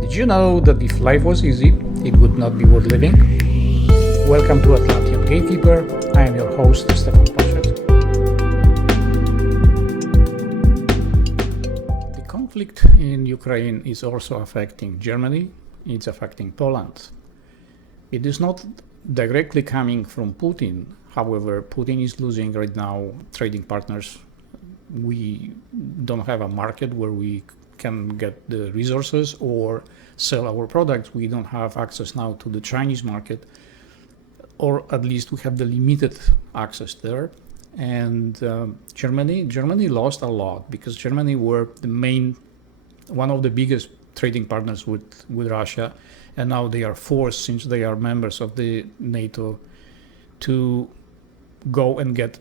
Did you know that if life was easy, it would not be worth living? Welcome to Atlantean Gatekeeper. I am your host, Stefan Pachet. The conflict in Ukraine is also affecting Germany. It's affecting Poland. It is not directly coming from Putin. However, Putin is losing right now trading partners. We don't have a market where we can get the resources or sell our products. We don't have access now to the Chinese market, or at least we have the limited access there. And Germany lost a lot because Germany were one of the biggest trading partners with Russia, and now they are forced, since they are members of the NATO, to go and get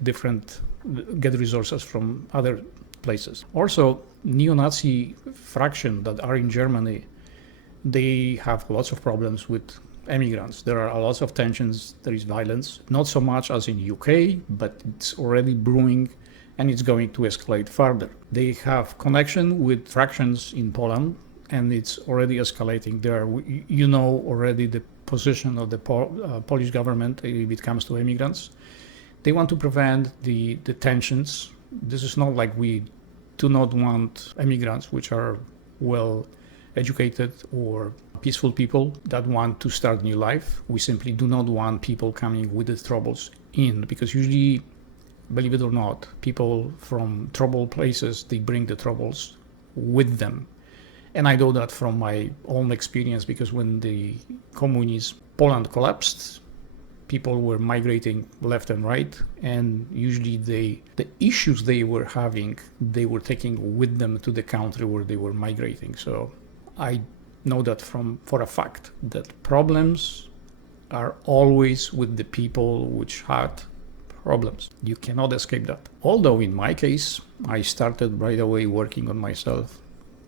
resources from other places. Also, neo-Nazi faction that are in Germany, they have lots of problems with immigrants. There are lots of tensions, there is violence, not so much as in UK, but it's already brewing and it's going to escalate further. They have connection with fractions in Poland and it's already escalating there. You know already the position of the Polish government if it comes to immigrants. They want to prevent the tensions. This is not like we do not want immigrants which are well educated or peaceful people that want to start new life. We simply do not want people coming with the troubles in, because usually, believe it or not, people from troubled places, they bring the troubles with them. And I know that from my own experience, because when the communist Poland collapsed, people were migrating left and right, and usually the issues they were having, they were taking with them to the country where they were migrating. So I know that for a fact that problems are always with the people which had problems. You cannot escape that. Although in my case, I started right away working on myself,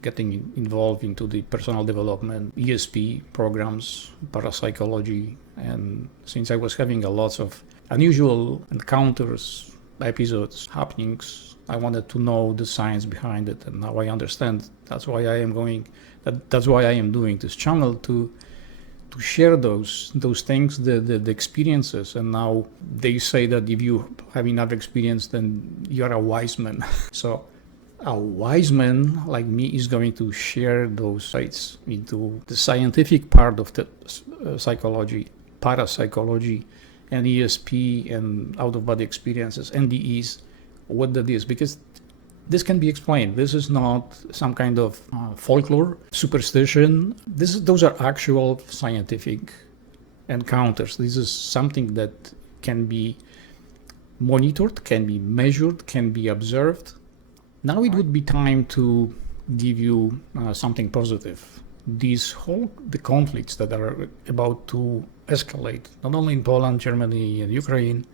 getting involved into the personal development, ESP programs, parapsychology. And since I was having a lots of unusual encounters, episodes, happenings, I wanted to know the science behind it. And now I understand. That's why I am doing this channel, to share those things, the experiences. And now they say that if you have enough experience, then you're a wise man. So a wise man like me is going to share those sites into the scientific part of the psychology, parapsychology, and ESP and out-of-body experiences, NDEs, what that is, because this can be explained. This is not some kind of folklore, superstition. Those are actual scientific encounters. This is something that can be monitored, can be measured, can be observed. Now it would be time to give you something positive. The conflicts that are about to escalate, not only in Poland, Germany, and Ukraine,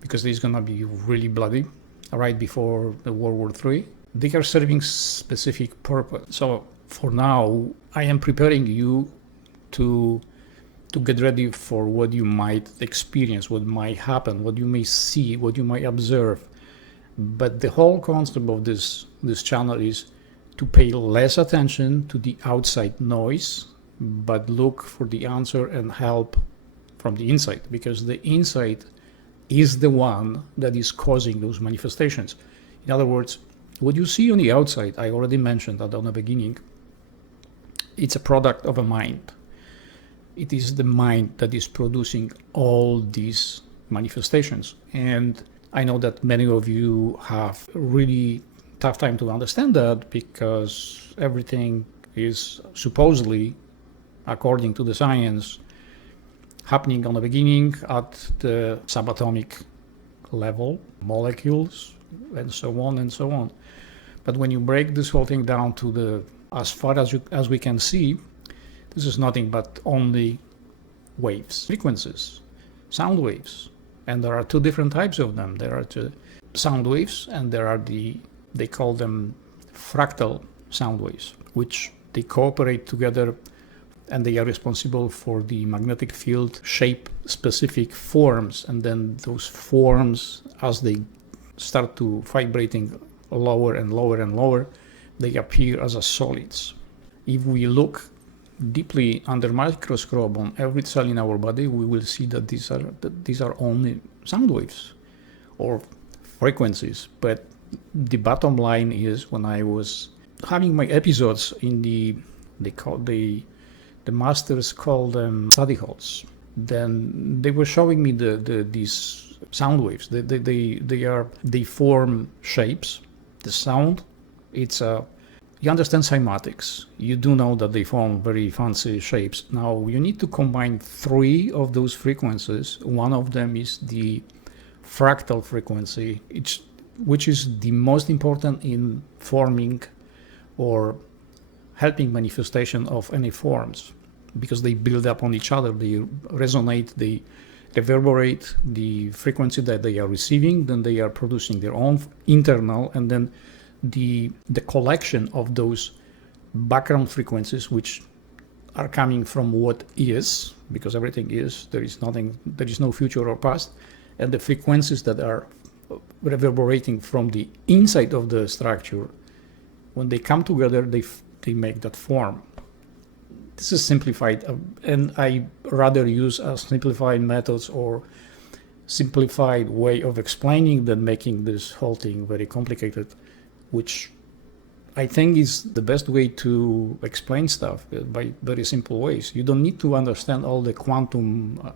because it's going to be really bloody right before the World War III, they are serving specific purpose. So for now, I am preparing you to get ready for what you might experience, what might happen, what you may see, what you might observe. But the whole concept of this channel is to pay less attention to the outside noise, but look for the answer and help from the inside, because the inside is the one that is causing those manifestations. In other words, what you see on the outside, I already mentioned that on the beginning, it's a product of a mind. It is the mind that is producing all these manifestations. And I know that many of you have really tough time to understand that, because everything is supposedly, according to the science, happening on the beginning at the subatomic level, molecules, and so on and so on. But when you break this whole thing down to as far as we can see, this is nothing but only waves, frequencies, sound waves. And there are two different types of them. There are the sound waves, and there are they call them fractal sound waves, which they cooperate together, and they are responsible for the magnetic field shape specific forms. And then those forms, as they start to vibrating lower and lower and lower, they appear as solids. If we look deeply under microscope on every cell in our body, we will see that these are only sound waves or frequencies. But the bottom line is, when I was having my episodes in the masters called them study halls, then they were showing me these sound waves. They form shapes. The sound, it's a you understand cymatics. You do know that they form very fancy shapes. Now you need to combine 3 of those frequencies. One of them is the fractal frequency, which is the most important in forming or helping manifestation of any forms, because they build up on each other, they resonate, they reverberate the frequency that they are receiving, then they are producing their own internal, and then the collection of those background frequencies, which are coming from what is, because everything is, there is no future or past, and the frequencies that are reverberating from the inside of the structure, when they come together, they make that form. This is simplified, and I rather use simplified methods or simplified way of explaining than making this whole thing very complicated, which I think is the best way to explain stuff, by very simple ways. You don't need to understand all the quantum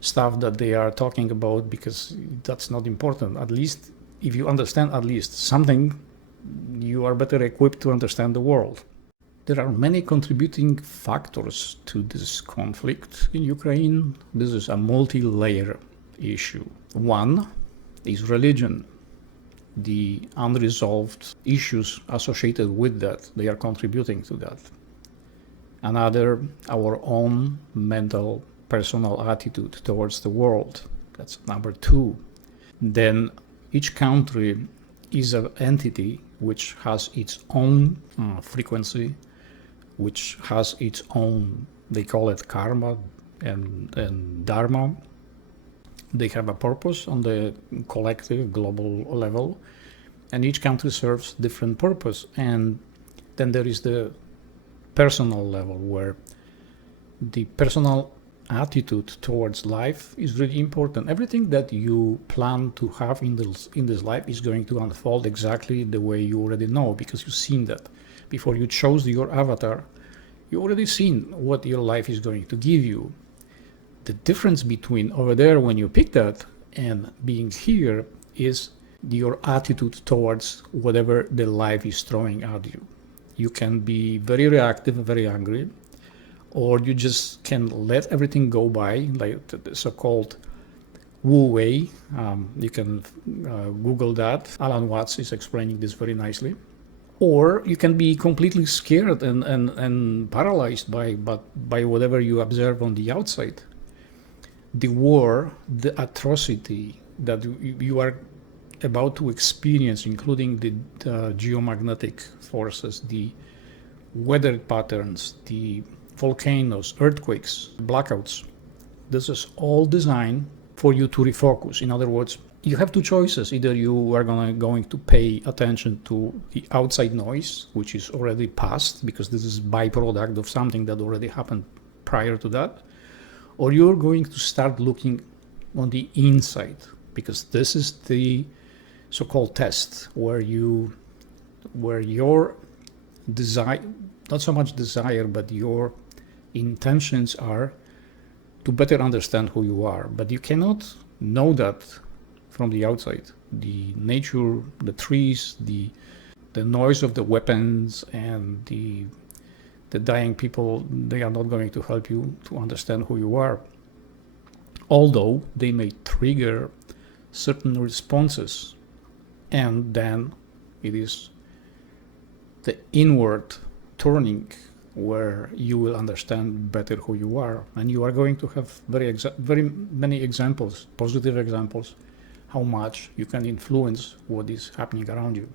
stuff that they are talking about, because that's not important. At least if you understand at least something, you are better equipped to understand the world. There are many contributing factors to this conflict in Ukraine. This is a multi-layer issue. One is religion. The unresolved issues associated with that, they are contributing to that. Another, our own mental, personal attitude towards the world. That's number 2. Then each country is an entity which has its own frequency, which has its own, they call it karma and dharma. They have a purpose on the collective global level, and each country serves different purpose. And then there is the personal level, where the personal attitude towards life is really important. Everything that you plan to have in this life is going to unfold exactly the way you already know, because you've seen that. Before you chose your avatar, you already seen what your life is going to give you. The difference between over there when you pick that and being here is your attitude towards whatever the life is throwing at you. You can be very reactive and very angry, or you just can let everything go by, like the so-called Wu Wei. You can Google that. Alan Watts is explaining this very nicely. Or you can be completely scared and paralyzed by whatever you observe on the outside. The war, the atrocity that you are about to experience, including the geomagnetic forces, the weather patterns, the volcanoes, earthquakes, blackouts. This is all designed for you to refocus. In other words, you have 2 choices. Either you are going to pay attention to the outside noise, which is already past, because this is byproduct of something that already happened prior to that, or you're going to start looking on the inside, because this is the so-called test where your desire, not so much desire, but your intentions are to better understand who you are. But you cannot know that from the outside. The nature, the trees, the noise of the weapons, and the dying people, they are not going to help you to understand who you are. Although they may trigger certain responses, and then it is the inward turning where you will understand better who you are, and you are going to have very many examples, positive examples, how much you can influence what is happening around you.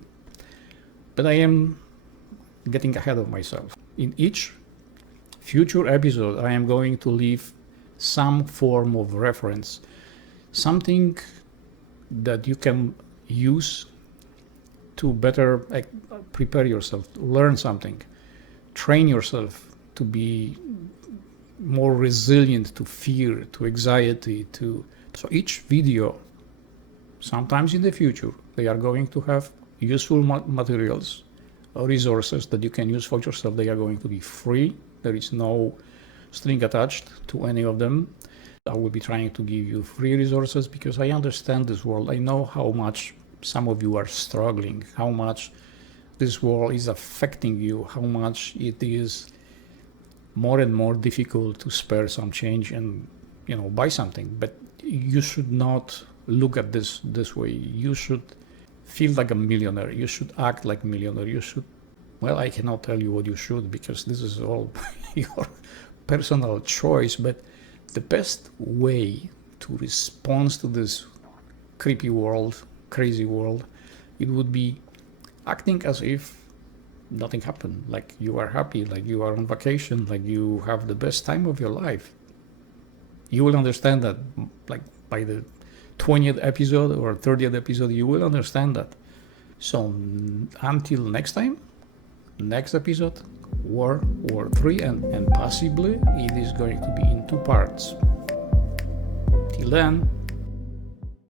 But I am getting ahead of myself. In each future episode, I am going to leave some form of reference, something that you can use to better prepare yourself, learn something, train yourself to be more resilient to fear, to anxiety, so each video, sometimes in the future, they are going to have useful materials or resources that you can use for yourself. They are going to be free. There is no string attached to any of them. I will be trying to give you free resources because I understand this world. I know how much some of you are struggling, how much this world is affecting you, how much it is more and more difficult to spare some change and, buy something. But you should not look at this way. You should feel like a millionaire. You should act like a millionaire. You should, well, I cannot tell you what you should because this is all your personal choice, but the best way to respond to this creepy world, crazy world, it would be acting as if nothing happened, like you are happy, like you are on vacation, like you have the best time of your life. You will understand that, like by the 20th episode or 30th episode, you will understand that. So until next time, next episode, World War III, and possibly it is going to be in 2 parts. Till then,